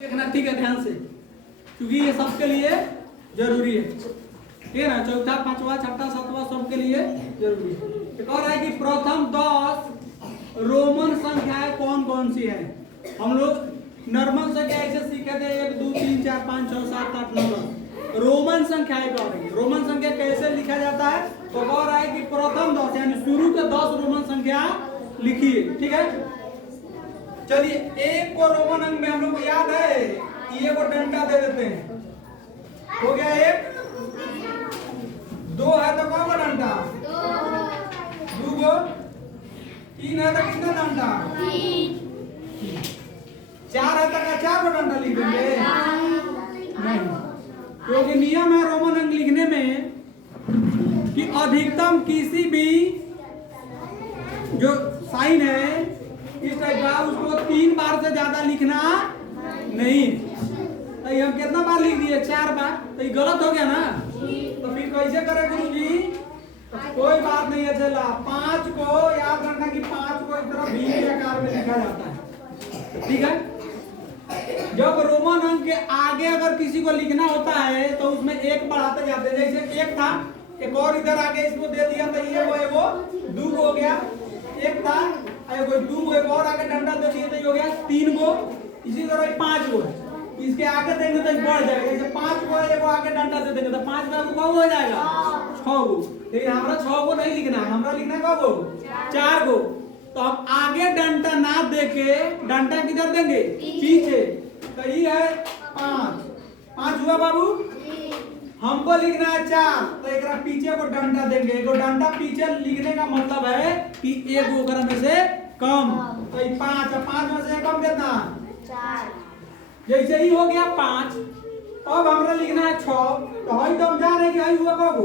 देखना ठीक है ध्यान से, क्योंकि ये सबके लिए जरूरी है। ठीक है ना, चौथा पांचवा छठा सातवां सबके लिए जरूरी है। एक और है कि प्रथम 10 रोमन संख्याएं कौन कौन सी है। हम लोग नॉर्मल संख्या ऐसे सीखे थे 1 2 3 4 5 6 7 8 9 10। रोमन संख्याएं क्या होगी, रोमन संख्या कैसे लिखा जाता है। तो और है कि प्रथम 10 यानी शुरू के 10 रोमन संख्या लिखिए। ठीक है, चलिए एक को रोमन अंक में हम लोग को याद है ये को डंडा दे देते हैं। हो गया एक, दो है तो कौन का डंडा, दो गो, तीन है तो कितना डंडा, चार है तो चार को डंडा लिख देंगे नहीं, क्योंकि नियम है रोमन अंक लिखने में कि अधिकतम किसी भी जो साइन है इस टाइप का उसको 3 बार से ज्यादा लिखना नहीं। तो हम कितना बार लिख दिए, 4 बार, तो ये गलत हो गया ना। तो फिर कैसे करें गुरु जी, तो कोई बात नहीं है। चला 5 को याद रखना कि 5 को इस तरह भी आकार में लिखा जाता है। ठीक है, जब रोमन अंक के आगे अगर किसी को लिखना होता है तो उसमें एक बढ़ाते जाते हैं। जैसे एक था, एक और इधर आगे इसको दे दिया तो ये वो 2 हो गया। एक था कोई 2 एक और आगे डंडा दे दिए तो हो गया 3 गो। इसी तरह 5 गो इसके आगे देंगे तो बढ़ जाएगा। जैसे 5 गो है वो आगे डंडा दे देंगे तो 5 का कब हो जाएगा 6 गो। लेकिन हमारा 6 गो नहीं लिखना है, हमारा लिखना है कब गो 4 गो। तो हम आगे डंडा ना देके डंडा किधर देंगे, पीछे। तो ये है 5 हुआ बाबू, हमको लिखना है 4 तो एक पीछे को डंडा देंगे। एक डंडा पीछे लिखने का मतलब है कि एक ओकरा में से कम। तो 5 में से कम कितना 4। जैसे ही हो गया 5, अब हमरा लिखना है 6। तो हई तो हम जान रहे कि हई हुआ कब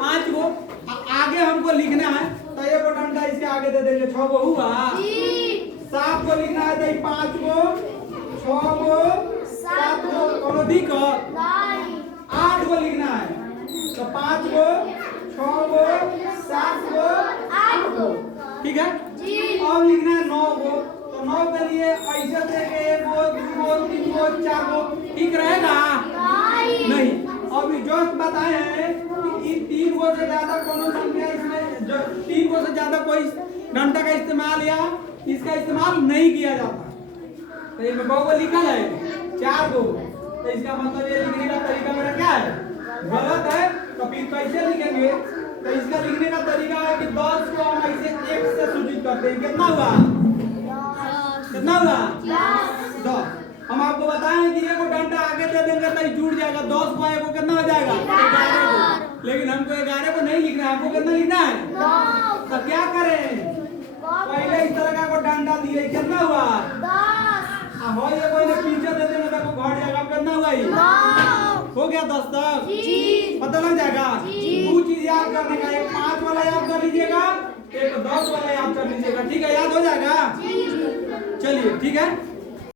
5 गो। आगे हमको लिखना है तो एक डंडा इसके आगे दे देंगे, 6 गो हुआ। 7 को लिखना है तो 5 गो 6 गो 7 गो, कोनो दिक्कत 8 को लिखना है तो 5 गो 6 गो 7 गो 8 गो। ठीक है, अब लिखना है 9 गो। तो 9 के लिए ऐसे देंगे 1 गो 2 गो 3 गो 4 गो। ठीक रहेगा नहीं। अभी जो बताए हैं कि 3 गो से ज्यादा कोनो संख्या इसमें जो 3 गो से ज्यादा कोई डंडा का इस्तेमाल या इसका इस्तेमाल नहीं किया जाता। तो ये गो लिखा है 4 गो, तो इसका मतलब ये लिखने का तरीका मेरा क्या है, गलत है। तो फिर कैसे लिखेंगे, तो इसका लिखने का तरीका है कि 10 को हम ऐसे 1 से सूचित करते हैं। कितना हुआ, कितना हुआ 10। हम आपको बताएं कि एक डंडा आगे दे देंगे तो जुड़ जाएगा 10 को, एक कितना हो जाएगा 11 को। लेकिन हमको 11 को नहीं लिखना है, हमको कितना लिखना है 9। तो क्या करें, पहले इस तरह का को डंडा दिए, कितना हुआ 10। ये कोई ने पीछे दे देने तो घट जाएगा, कितना हुआ ये हो गया 10 तक। पता लग जाएगा। 2 चीज याद करने का, एक 5 वाला याद कर लीजिएगा, एक 10 वाला याद कर लीजिएगा। ठीक है, याद हो जाएगा। चलिए ठीक है।